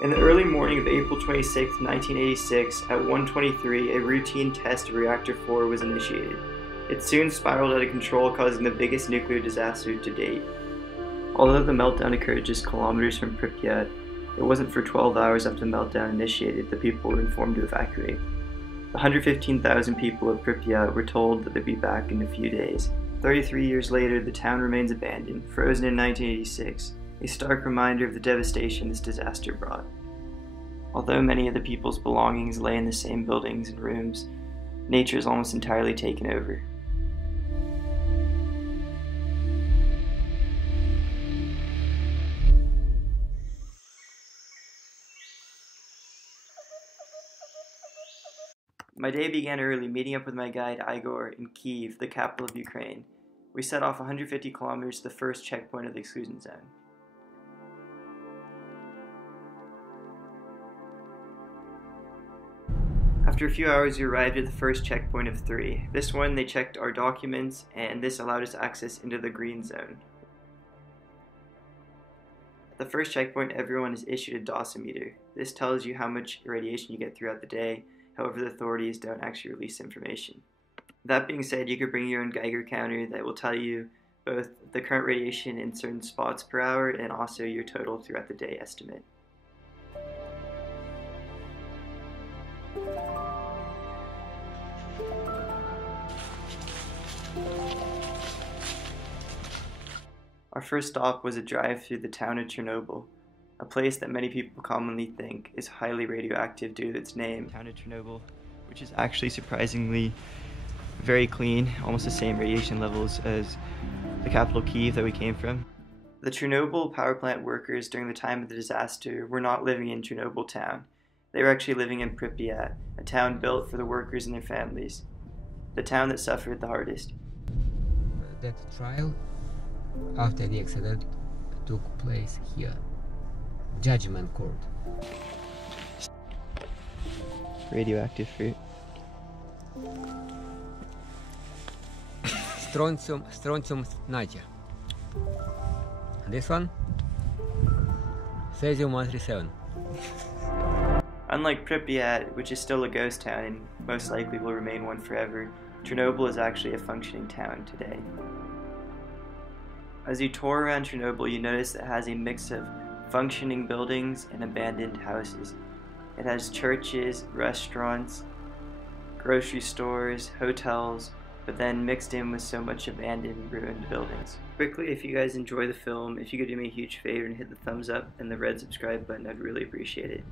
In the early morning of April 26, 1986, at 1:23, a routine test of Reactor 4 was initiated. It soon spiraled out of control, causing the biggest nuclear disaster to date. Although the meltdown occurred just kilometers from Pripyat, it wasn't for 12 hours after the meltdown initiated that people were informed to evacuate. The 115,000 people of Pripyat were told that they'd be back in a few days. 33 years later, the town remains abandoned, frozen in 1986, a stark reminder of the devastation this disaster brought. Although many of the people's belongings lay in the same buildings and rooms, nature is almost entirely taken over. My day began early, meeting up with my guide Igor in Kyiv, the capital of Ukraine. We set off 150 kilometers to the first checkpoint of the exclusion zone. After a few hours, we arrived at the first checkpoint of 3. This one, they checked our documents, and this allowed us access into the green zone. At the first checkpoint, everyone is issued a dosimeter. This tells you how much radiation you get throughout the day. However, the authorities don't actually release information. That being said, you could bring your own Geiger counter that will tell you both the current radiation in certain spots per hour and also your total throughout the day estimate. Our first stop was a drive through the town of Chernobyl, a place that many people commonly think is highly radioactive due to its name. Town of Chernobyl, which is actually surprisingly very clean, almost the same radiation levels as the capital Kyiv that we came from. The Chernobyl power plant workers during the time of the disaster were not living in Chernobyl town. They were actually living in Pripyat, a town built for the workers and their families, the town that suffered the hardest. That trial after the accident took place here. Judgment court. Radioactive fruit. Strontium natia. This one, cesium-137. Unlike Pripyat, which is still a ghost town and most likely will remain one forever, Chernobyl is actually a functioning town today. As you tour around Chernobyl, you notice it has a mix of functioning buildings and abandoned houses. It has churches, restaurants, grocery stores, hotels, but then mixed in with so much abandoned, ruined buildings. Quickly, if you guys enjoy the film, if you could do me a huge favor and hit the thumbs up and the red subscribe button, I'd really appreciate it.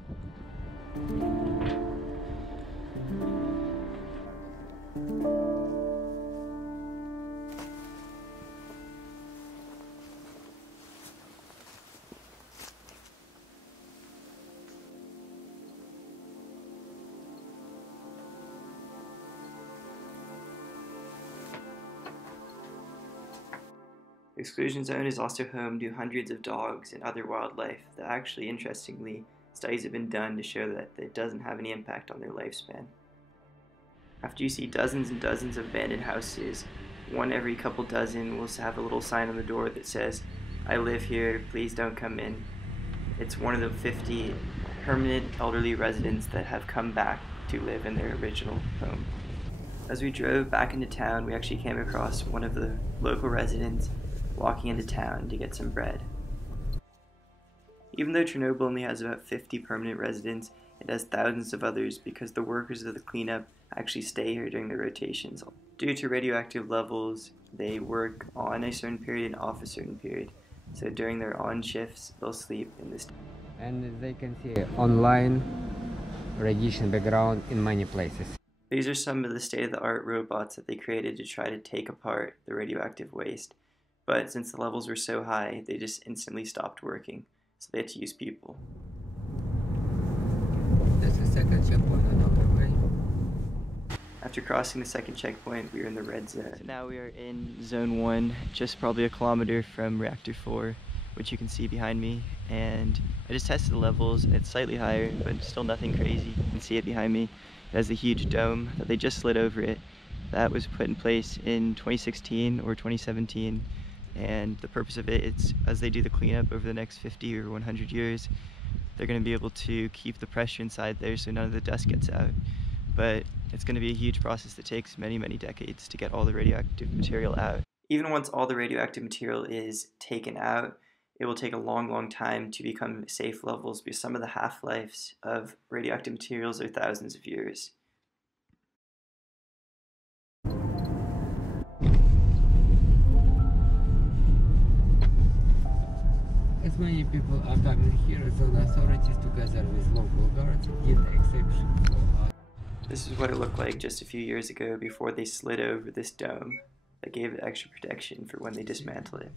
The exclusion zone is also home to hundreds of dogs and other wildlife that actually, interestingly, studies have been done to show that it doesn't have any impact on their lifespan. After you see dozens and dozens of abandoned houses, one every couple dozen will have a little sign on the door that says, "I live here, please don't come in." It's one of the 50 permanent elderly residents that have come back to live in their original home. As we drove back into town, we actually came across one of the local residents walking into town to get some bread. Even though Chernobyl only has about 50 permanent residents, it has thousands of others because the workers of the cleanup actually stay here during their rotations. Due to radioactive levels, they work on a certain period and off a certain period. So during their on shifts, they'll sleep in this. And they can see online radiation background in many places. These are some of the state-of-the-art robots that they created to try to take apart the radioactive waste. But since the levels were so high, they just instantly stopped working, so they had to use people. That's the second checkpoint on our way. After crossing the second checkpoint, we were in the red zone. So now we are in zone 1, just probably a kilometer from reactor 4, which you can see behind me. And I just tested the levels, and it's slightly higher, but still nothing crazy. You can see it behind me. It has the huge dome that they just slid over it. That was put in place in 2016 or 2017. And the purpose of it is, as they do the cleanup over the next 50 or 100 years, they're going to be able to keep the pressure inside there so none of the dust gets out. But it's going to be a huge process that takes many, many decades to get all the radioactive material out. Even once all the radioactive material is taken out, it will take a long, long time to become safe levels because some of the half-lives of radioactive materials are thousands of years. As many people are coming here, so the authorities together with local guards did exception for us. This is what it looked like just a few years ago before they slid over this dome that gave it extra protection for when they dismantle it.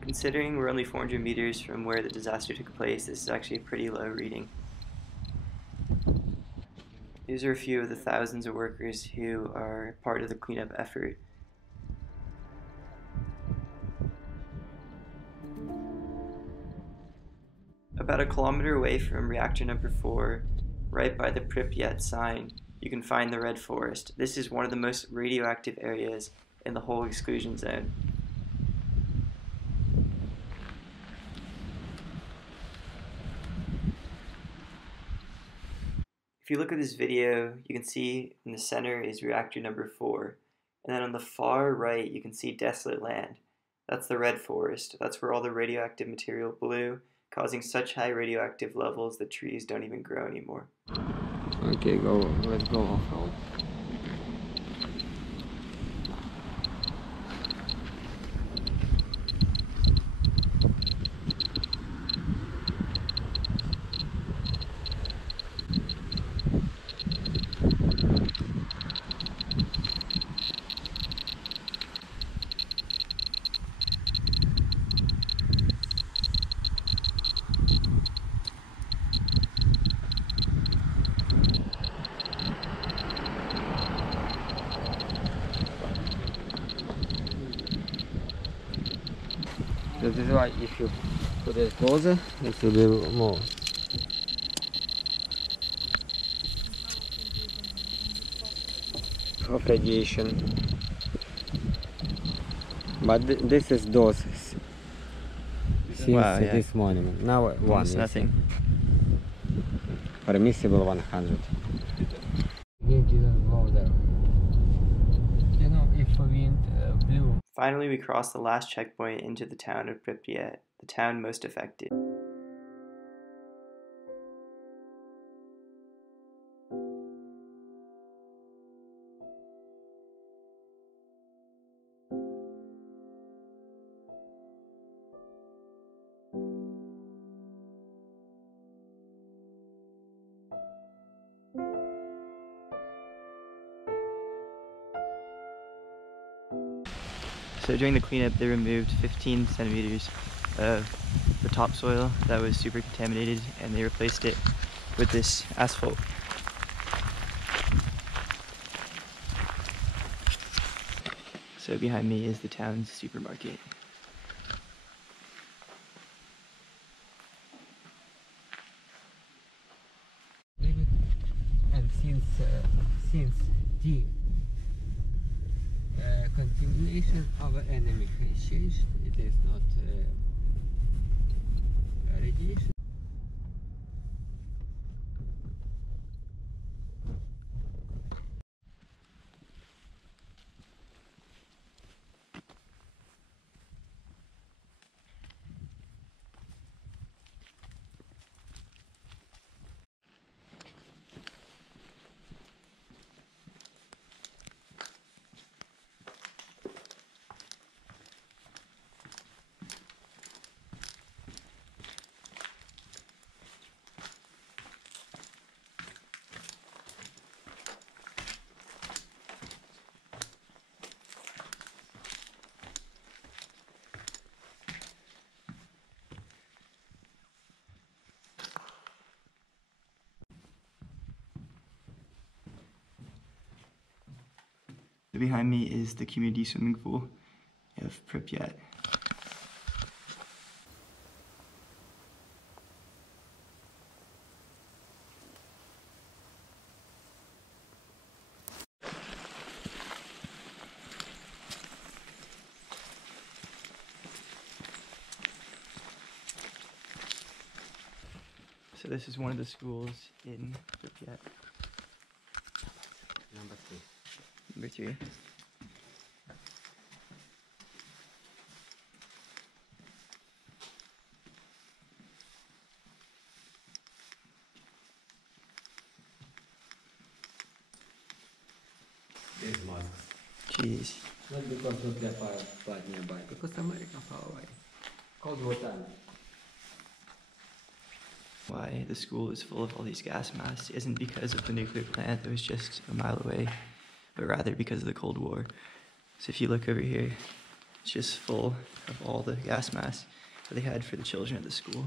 Considering we're only 400 meters from where the disaster took place, this is actually a pretty low reading. These are a few of the thousands of workers who are part of the cleanup effort. About a kilometer away from reactor number 4, right by the Pripyat sign, you can find the Red Forest. This is one of the most radioactive areas in the whole exclusion zone. If you look at this video, you can see in the center is reactor number 4, and then on the far right you can see desolate land. That's the Red Forest. That's where all the radioactive material blew, causing such high radioactive levels that trees don't even grow anymore. Okay, let's go off-road. This is why if you put it closer, it will be more. Of radiation. But this is doses since this monument. Now one is nothing. Permissible 100. It didn't go there. You know, if wind blew. Finally, we crossed the last checkpoint into the town of Pripyat, the town most affected. So during the cleanup, they removed 15 centimeters of the topsoil that was super contaminated, and they replaced it with this asphalt. So behind me is the town's supermarket. And since the continuation of the enemy has changed, it is not radiation. Behind me is the community swimming pool of Pripyat. this is one of the schools in Pripyat. Number 3. Number 3. These masks. Jeez. Not because nuclear power plant nearby, because America far away. Cold War time. Why the school is full of all these gas masks isn't because of the nuclear plant that was just a mile away, but rather because of the Cold War. So if you look over here, it's just full of all the gas masks that they had for the children at the school.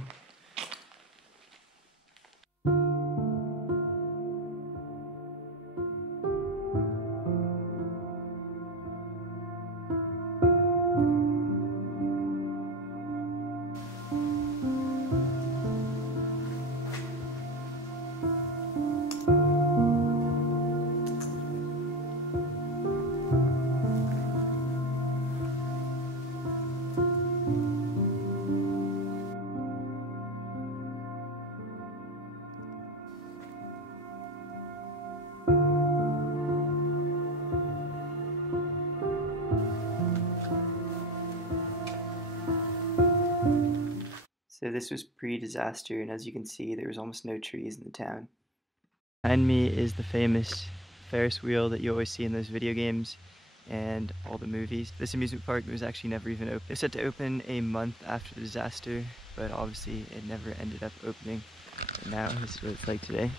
So this was pre-disaster, and as you can see, there was almost no trees in the town. Behind me is the famous Ferris wheel that you always see in those video games and all the movies. This amusement park was actually never even open. It was set to open a month after the disaster, but obviously it never ended up opening. And now this is what it's like today.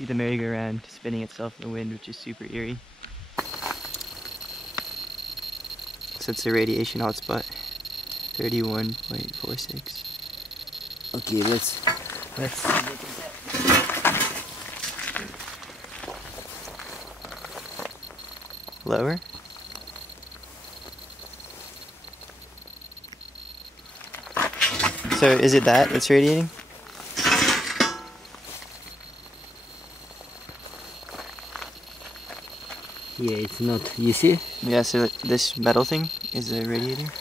The merry-go-round spinning itself in the wind, which is super eerie. So it's the radiation hotspot, 31.46. Okay, let's Lower. So is it that's radiating? Yeah, it's not, you see? Yeah, so this metal thing is a radiator?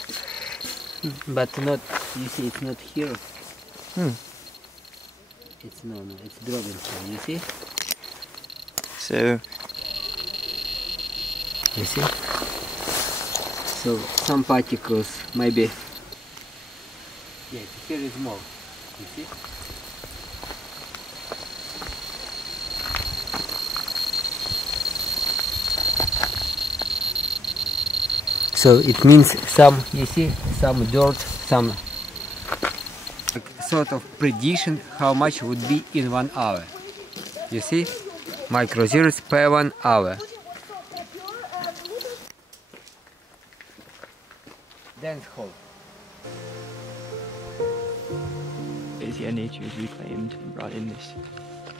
But not, you see, it's not here. It's no, it's dropping here, you see? So, you see? So, some particles, maybe. Yeah, here is more, you see? So it means some, you see, some dirt, some sort of prediction how much would be in 1 hour. You see, microzeros per 1 hour. Dance hall. crazy how nature is reclaimed and brought in this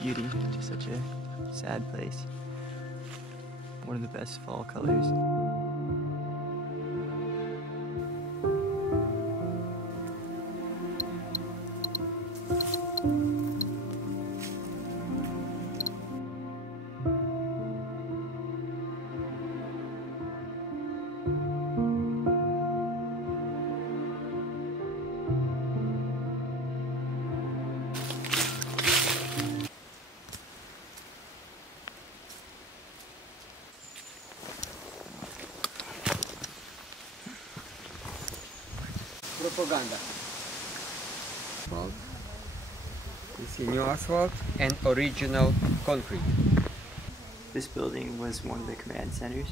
beauty to such a sad place. One of the best fall colors. Propaganda. Asphalt. You see new asphalt and original concrete. This building was one of the command centers.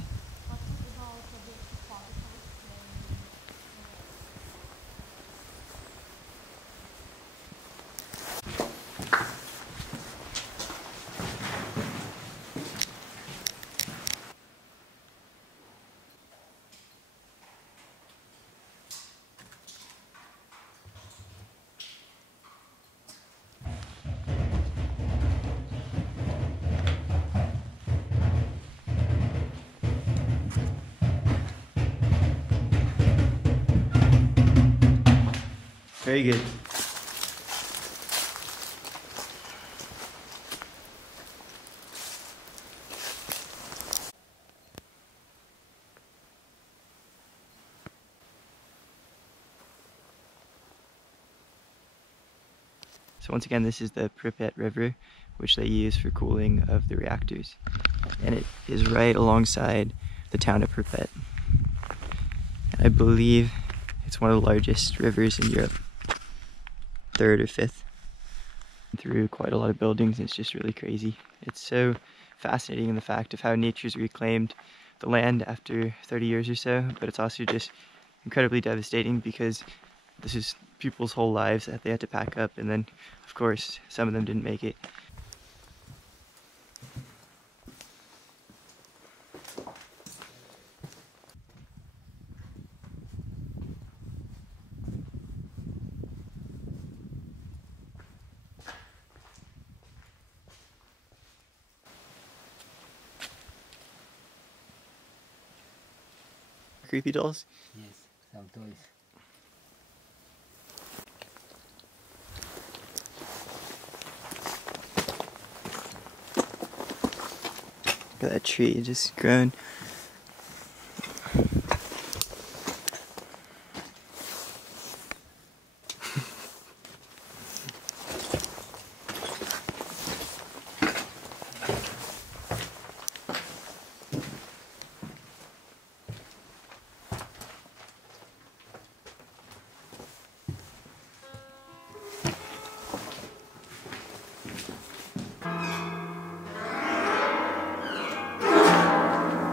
Very good. So once again, this is the Pripyat River, which they use for cooling of the reactors. And it is right alongside the town of Pripyat. And I believe it's one of the largest rivers in Europe. Third or fifth. Through quite a lot of buildings, and it's just really crazy. It's so fascinating in the fact of how nature's reclaimed the land after 30 years or so, but it's also just incredibly devastating because this is people's whole lives that they had to pack up, and then of course some of them didn't make it. Creepy dolls? Yes, some toys. Look at that tree just growing.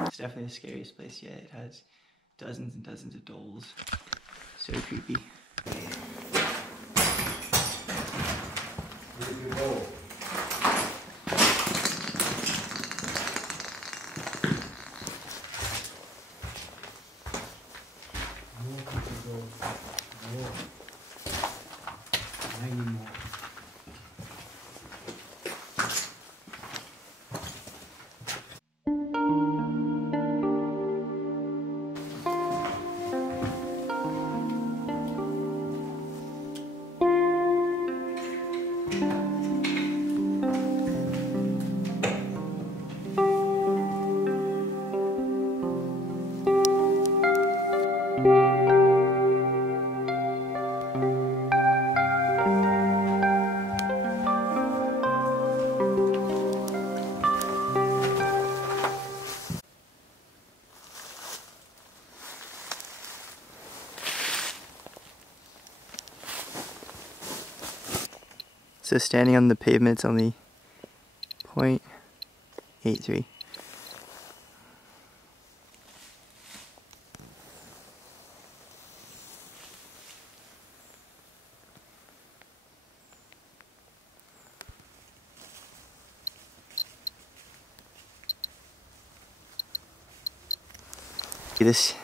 It's definitely the scariest place yet. It has dozens and dozens of dolls. So creepy. Where do you go? So standing on the pavement, it's only 0.83. This,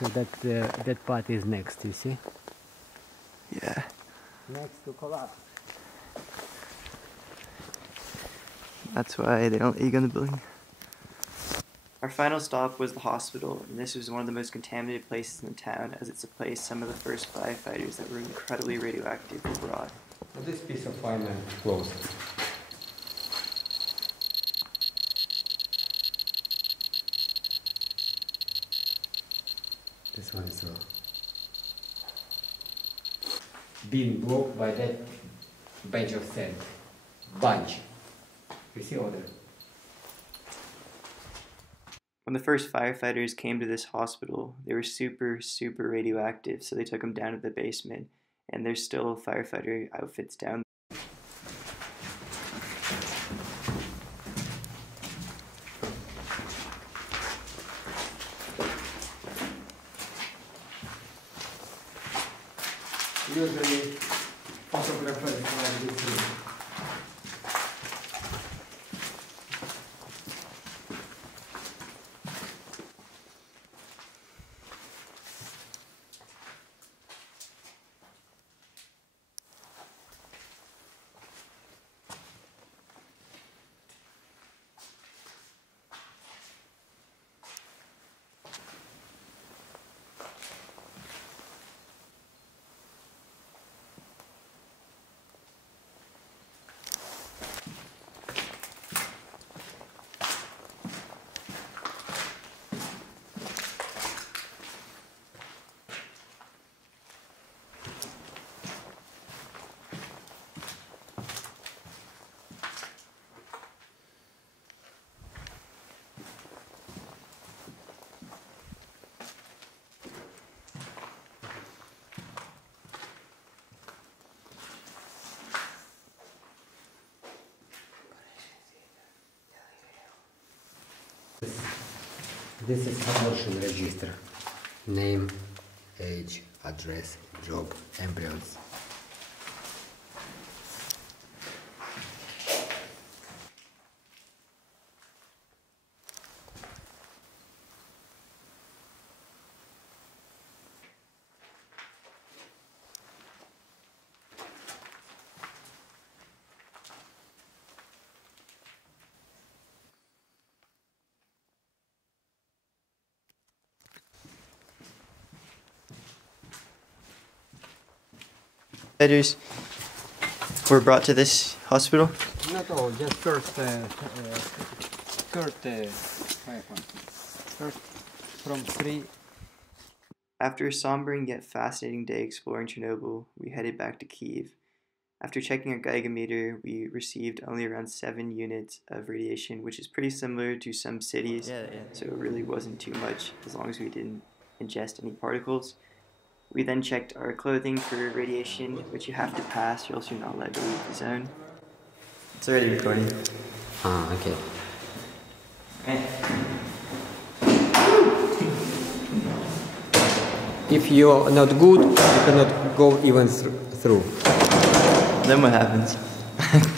So that part is next, you see? yeah. Next to collapse. That's why they don't let you go in the building. Our final stop was the hospital, and this was one of the most contaminated places in the town, as it's a place some of the first firefighters that were incredibly radioactive were brought. So this piece of iron is closed. This one is being blocked by that bunch of sand. Bunch. You see all that? When the first firefighters came to this hospital, they were super radioactive, so they took them down to the basement, and there's still firefighter outfits down. Usually, photographers like this. This is abortion register. Name, age, address, job, embryos. Outsiders were brought to this hospital. Not all, just first from 3. After a sombering yet fascinating day exploring Chernobyl, we headed back to Kyiv. After checking our Geiger meter, we received only around 7 units of radiation, which is pretty similar to some cities, so it really wasn't too much as long as we didn't ingest any particles. We then checked our clothing for radiation, which you have to pass or else you're not allowed to leave the zone. It's already recording. Ah, okay. If you're not good, you cannot go even through. Then what happens?